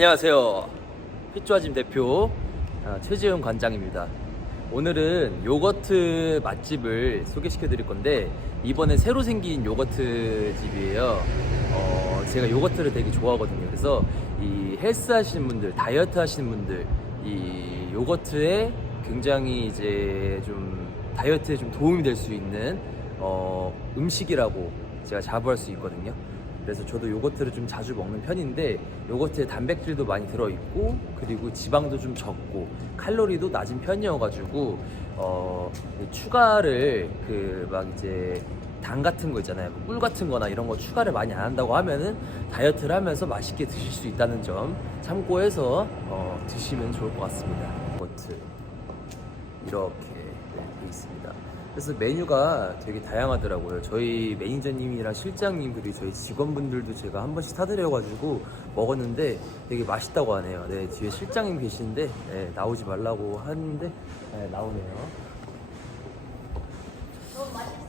안녕하세요. 피조아짐 대표 아, 최지훈 관장입니다. 오늘은 요거트 맛집을 소개시켜 드릴 건데 이번에 새로 생긴 요거트 집이에요. 어, 제가 요거트를 되게 좋아하거든요. 그래서 이 헬스 하시는 분들, 다이어트 하시는 분들 이 요거트에 굉장히 이제 좀 다이어트에 좀 도움이 될 수 있는 어, 음식이라고 제가 자부할 수 있거든요. 그래서 저도 요거트를 좀 자주 먹는 편인데 요거트에 단백질도 많이 들어있고 그리고 지방도 좀 적고 칼로리도 낮은 편이어가지고 어 추가를 그 막 이제 당 같은 거 있잖아요. 꿀 같은 거나 이런 거 추가를 많이 안 한다고 하면은 다이어트를 하면서 맛있게 드실 수 있다는 점 참고해서 어 드시면 좋을 것 같습니다. 요거트. 이렇게 네, 돼 있습니다. 그래서 메뉴가 되게 다양하더라고요. 저희 매니저님이랑 실장님 그리고 저희 직원분들도 제가 한 번씩 사드려가지고 먹었는데 되게 맛있다고 하네요. 네, 뒤에 실장님 계시는데 네, 나오지 말라고 하는데 네, 나오네요.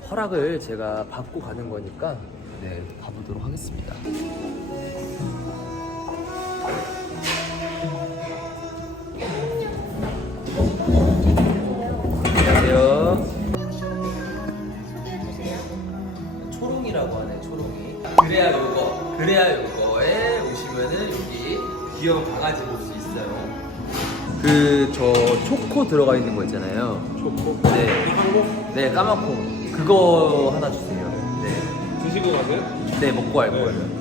허락을 제가 받고 가는 거니까 네, 가보도록 하겠습니다. 그래야 요거에 오시면은 여기 귀여운 강아지 볼 수 있어요. 그 저 초코 들어가 있는 거 있잖아요. 좋고 네. 한국? 네 까만 콩 그거 하나 주세요. 네, 드시고 가세요? 네 먹고 갈 네. 거예요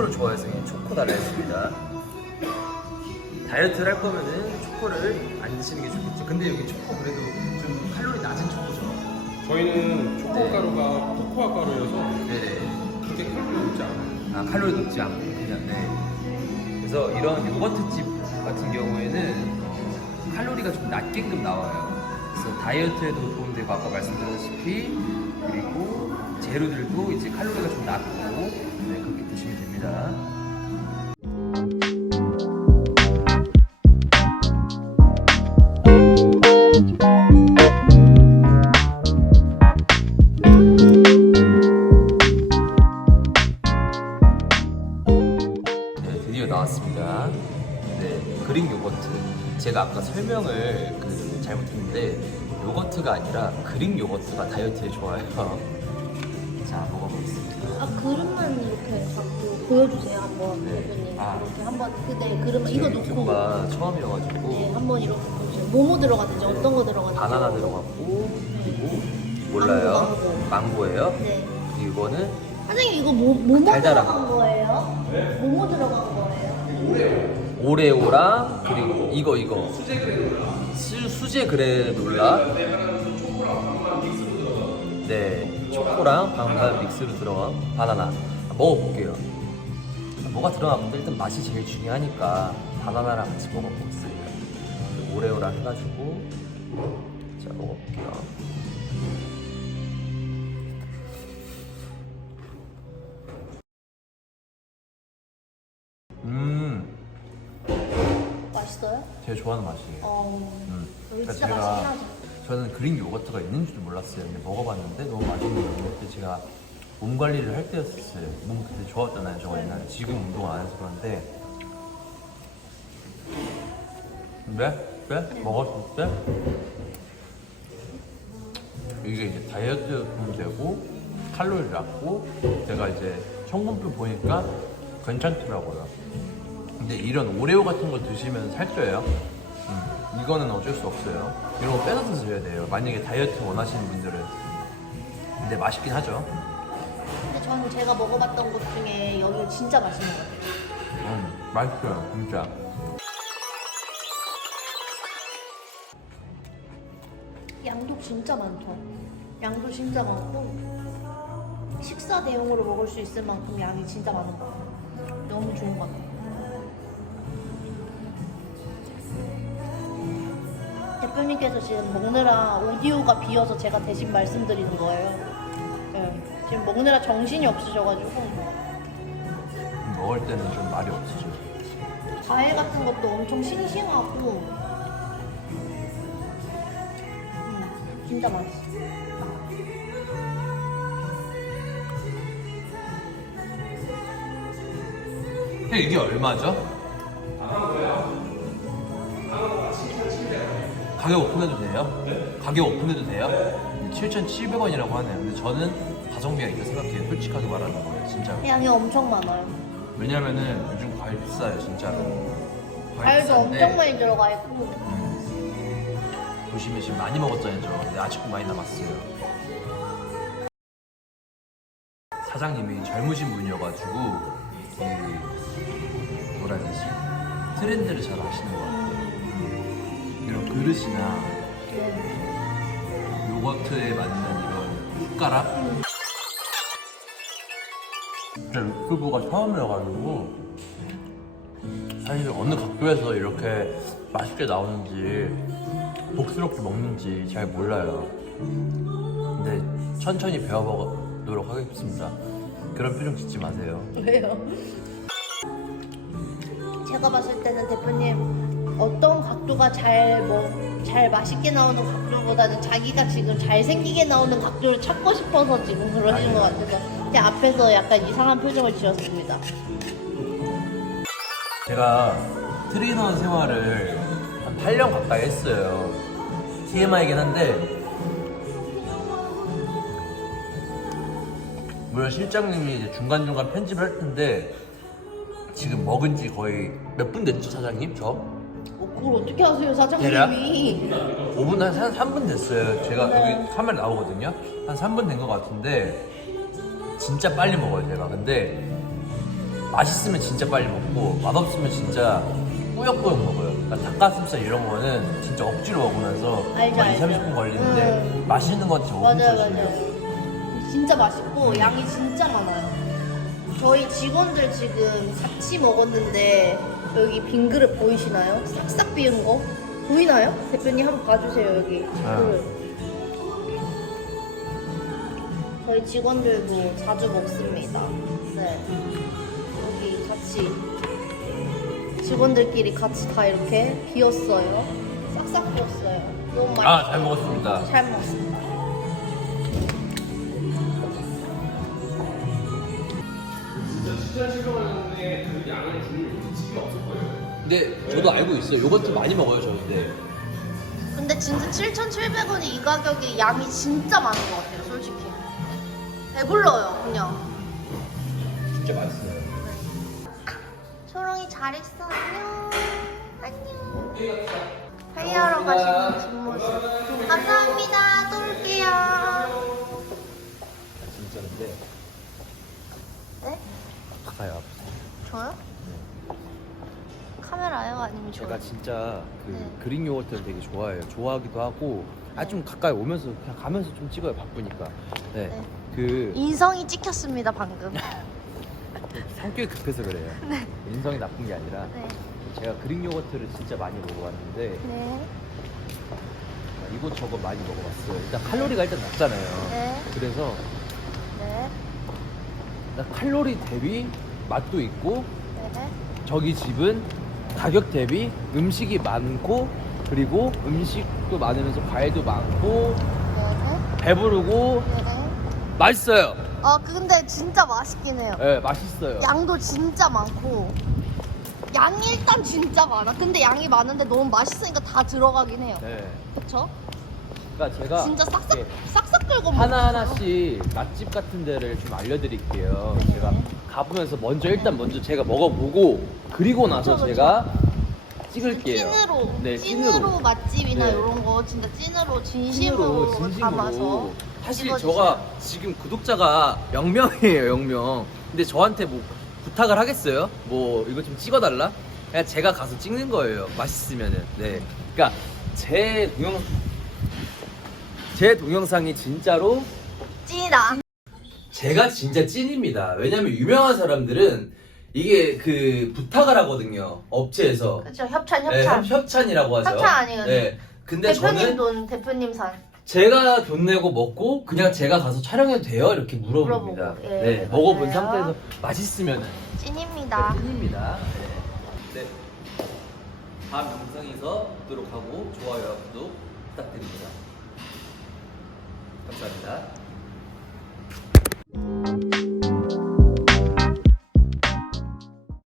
초코를 좋아해서 그냥 초코 달라 했습니다. 다이어트를 할 거면은 초코를 안 드시는 게 좋겠죠. 근데 여기 초코 그래도 좀 칼로리 낮은 초코죠. 저희는 초코 가루가 코코아 가루여서 네네. 그렇게 칼로리 높지 않아요. 아 칼로리 높지 않고 그냥 네. 그래서 이런 요거트집 같은 경우에는 어, 칼로리가 좀 낮게끔 나와요. 그래서 다이어트에도 도움되고 아까 말씀드렸다시피 그리고 재료들도 이제 칼로리가 좀 낮고 네, 그렇게 드시면 됩니다. 네, 드디어 나왔습니다. 네, 그릭 요거트. 제가 아까 설명을 그 잘못했는데 요거트가 아니라 그릭 요거트가 다이어트에 좋아요. 자, 먹어보겠습니다. 아 그릇만 이렇게 갖고 보여주세요. 한번 네. 대표님 아. 이렇게 한번 그대 그릇만 이거 제가 놓고. 유튜브가 처음이어가지고. 네 한번 이렇게 보세요. 뭐뭐 들어가는지 어떤 거 들어가는지. 바나나 들어갔고 그리고 몰라요. 망고예요. 네. 이거는 선생님 이거 뭐 뭐뭐 달달한 들어간 거예요? 뭐뭐 들어간 거예요? 오레오랑 그리고 이거 이거. 수, 수제 그래놀라. 네 초코랑 방금 믹스로 들어간 바나나. 먹어볼게요. 뭐가 들어가는데 일단 맛이 제일 중요하니까 바나나랑 같이 먹어보겠습니다. 오레오랑 해가지고. 자 먹어볼게요. 음. 맛있어요? 제가 좋아하는 맛이에요. 어 음. 여기 그러니까 진짜 제가 맛있긴 하죠 저는 그릭 요거트가 있는 줄도 몰랐어요. 근데 먹어봤는데 너무 맛있네요. 그때 제가 몸 관리를 할 때였어요. 몸 그때 좋았잖아요. 저거 옛날에. 지금 운동을 안 해서 그런데. 근데 그때 먹었을 때 이게 이제 다이어트 도움 되고 칼로리 낮고 제가 이제 성분표 보니까 괜찮더라고요. 근데 이런 오레오 같은 거 드시면 살쪄요. 음, 이거는 어쩔 수 없어요. 이런 거 빼서 드셔야 돼요. 만약에 다이어트 원하시는 분들은. 근데 맛있긴 하죠. 근데 저는 제가 먹어봤던 것 중에 여기 진짜 맛있는 것 같아요 음, 맛있어요, 진짜. 양도 진짜 많죠 양도 진짜 많고 식사 대용으로 먹을 수 있을 만큼 양이 진짜 많은 것 같아요 너무 좋은 것 같아요 대표님께서 지금 먹느라 오디오가 비어서 제가 대신 말씀드리는 거예요. 네, 지금 먹느라 정신이 없으셔가지고 먹을 때는 좀 말이 없으죠. 과일 같은 것도 엄청 싱싱하고 음, 진짜 맛있어. 이게 얼마죠? 가격 오픈해도 돼요? 가격 오픈해도 돼요? 7,700원이라고 하네요. 근데 저는 가성비가 있다 생각해요. 솔직하게 말하는 거예요, 진짜. 양이 엄청 많아요. 왜냐면은 요즘 과일 비싸요, 진짜로. 과일 과일도 비싼데 엄청 많이 들어가 있고 보시면 지금 많이 먹었잖아요, 저. 근데 아직도 많이 남았어요. 사장님이 젊으신 분이어가지고 이 뭐라 해야 되지? 트렌드를 잘 아시는 것 같아요. 이런 그릇이나 요거트에 맞는 이런 숟가락. 제가 유튜브가 처음이어가지고 사실 어느 각도에서 이렇게 맛있게 나오는지 복스럽게 먹는지 잘 몰라요. 근데 천천히 배워보도록 하겠습니다. 그런 표정 짓지 마세요. 왜요? 제가 봤을 때는 대표님 각도가 잘 뭐 잘 맛있게 나오는 각도보다는 자기가 지금 잘 생기게 나오는 각도를 찾고 싶어서 지금 그러시는 것 같아서 제 앞에서 약간 이상한 표정을 지었습니다. 제가 트레이너 생활을 한 8년 가까이 했어요. TMI이긴 한데 물론 실장님이 이제 중간중간 편집을 할 텐데 지금 먹은 지 거의 몇 분 됐죠 사장님? 저? 어, 그걸 어떻게 아세요 사장님이? 5분 한 3분 됐어요. 제가 여기 카메라 나오거든요. 한 3분 된 것 같은데 진짜 빨리 먹어요 제가. 근데 맛있으면 진짜 빨리 먹고 맛없으면 진짜 꾸역꾸역 먹어요. 그러니까 닭가슴살 이런 거는 진짜 억지로 먹으면서 알죠, 한 2, 알죠. 30분 걸리는데 음. 맛있는 건 진짜 5분 맞아요 컷이에요. 맞아요. 진짜 맛있고 양이 진짜 많아요. 저희 직원들 지금 같이 먹었는데 여기 빈 그릇 보이시나요? 싹싹 비운 거 보이나요? 대표님 한번 봐주세요 여기 아. 그릇. 저희 직원들도 자주 먹습니다. 네 여기 같이 직원들끼리 같이 다 이렇게 비었어요. 싹싹 비었어요. 너무 맛있어요. 아, 잘 먹었습니다. 잘 먹었습니다. 없을 거예요. 근데 저도 알고 있어요. 요거트 많이 먹어요 저 근데. 근데 진짜 7,700원이 이 가격에 양이 진짜 많은 것 같아요, 솔직히. 배불러요, 그냥. 진짜 맛있어요. 초롱이 잘 있어, 안녕. 안녕. 회의하러 가시는 뒷모습. 감사합니다. 또 올게요. 진짜인데 네? 가까이 저요? 카메라요? 아니면 저요? 제가 진짜 그 네. 그릭 요거트를 되게 좋아해요. 좋아하기도 하고 아 좀 가까이 오면서 그냥 가면서 좀 찍어요 바쁘니까. 네. 네. 그 인성이 찍혔습니다, 방금. 성격이 급해서 그래요. 인성이 나쁜 게 아니라 네. 제가 그릭 요거트를 진짜 많이 먹어봤는데 네. 아, 이것저것 많이 먹어봤어요. 일단 칼로리가 일단 낮잖아요. 네. 그래서 네. 일단 칼로리 대비 맛도 있고 네. 저기 집은 가격 대비 음식이 많고 그리고 음식도 많으면서 과일도 많고 네. 배부르고 네. 맛있어요. 아, 근데 진짜 맛있긴 해요. 네, 맛있어요. 양도 진짜 많고 양이 일단 진짜 많아. 근데 양이 많은데 너무 맛있으니까 다 들어가긴 해요. 네. 그쵸? 그러니까 제가 진짜 싹싹 이렇게 싹싹 긁어 하나 먹었어요. 하나씩 맛집 같은 데를 좀 알려드릴게요. 네. 제가 가보면서 먼저 일단 먼저 제가 먹어보고 그리고 나서 그쵸, 그쵸. 제가 찍을게요. 찐으로 네, 찐으로, 찐으로. 맛집이나 네. 이런 거 진짜 찐으로 진심으로, 진심으로 담아서 진심으로 사실 찍어주세요. 저가 지금 구독자가 0명이에요 0명 근데 저한테 뭐 부탁을 하겠어요? 뭐 이거 좀 찍어달라? 그냥 제가 가서 찍는 거예요 맛있으면은 네 그러니까 제 동영 제 동영상이 진짜로 찐이다. 제가 진짜 찐입니다 왜냐면 유명한 사람들은 이게 그 부탁을 하거든요 업체에서 그쵸 협찬 네, 협찬. 협- 협찬이라고 하죠 협찬 아니거든요. 네 근데 대표님 저는 돈 대표님 산. 제가 돈 내고 먹고 그냥 제가 가서 촬영해도 돼요? 이렇게 물어봅니다. 물어보고, 예, 네, 먹어본 맞아요. 상태에서 맛있으면 찐입니다. 찐입니다. 네. 네. 다음 영상에서 뵙도록 하고 좋아요와 구독 부탁드립니다. 감사합니다.